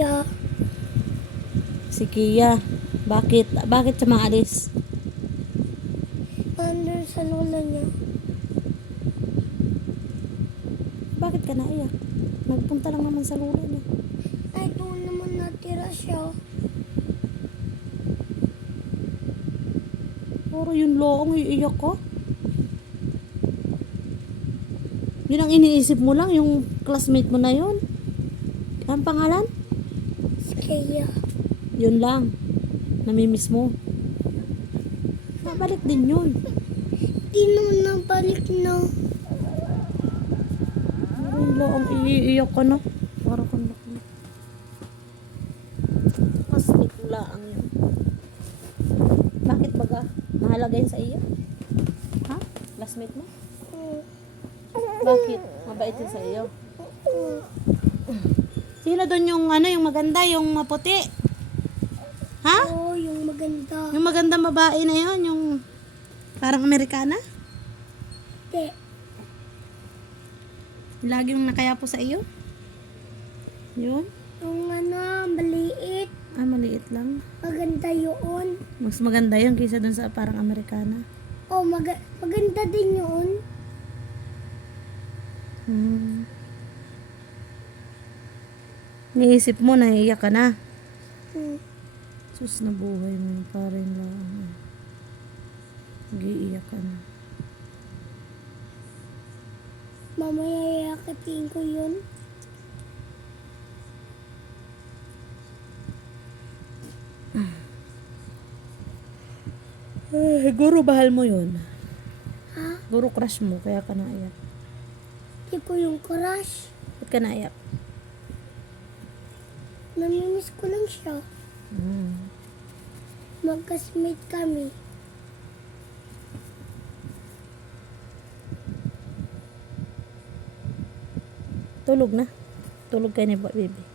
Ya, Si Kia. Bakit? Bakit siya maalis? under sa lola niya. Bakit ka naiyak? Nagpunta lang naman sa lula niya. Ay, doon naman natira siya. Puro yung loong iiyak ko. Yun ang iniisip mo lang, yung classmate mo na yun. Ang pangalan? Si Kaya. Yun lang. Namimiss mo. Nabalik din yun. Di naman nabalik na. Puro yung loong iiyak ko, no? Para kang lakot. Classmate mo lang yun. Bakit baga? Mahalaga yun sa iyo? Ha? Classmate mo? Bakit? Mabait yun sa iyo? Sino doon yung yung maganda, yung maputi? Ha? Oo, yung maganda. Yung maganda babae na yun, yung parang Amerikana? Te, Lagi yung nakayapo sa iyo? Yun? yung maliit. Ah, maliit lang. Maganda yun. Mas maganda yun kaysa doon sa parang Amerikana. Oh, maganda din yun. Hmm. Niisip mo, naiiyak ka na. Sus, na buhay mo yung parin lang. Nag-iiyak ka na. Mamaya yakitin ko yun. Guro, bahal mo yun. Ha? Guro, crush mo, kaya ka naiyak. Di ko yung crush. Ba't ka naiyak? Namimiss ko lang siya. Magkasmate kami. Tulog na. Tulog kayo ni baby.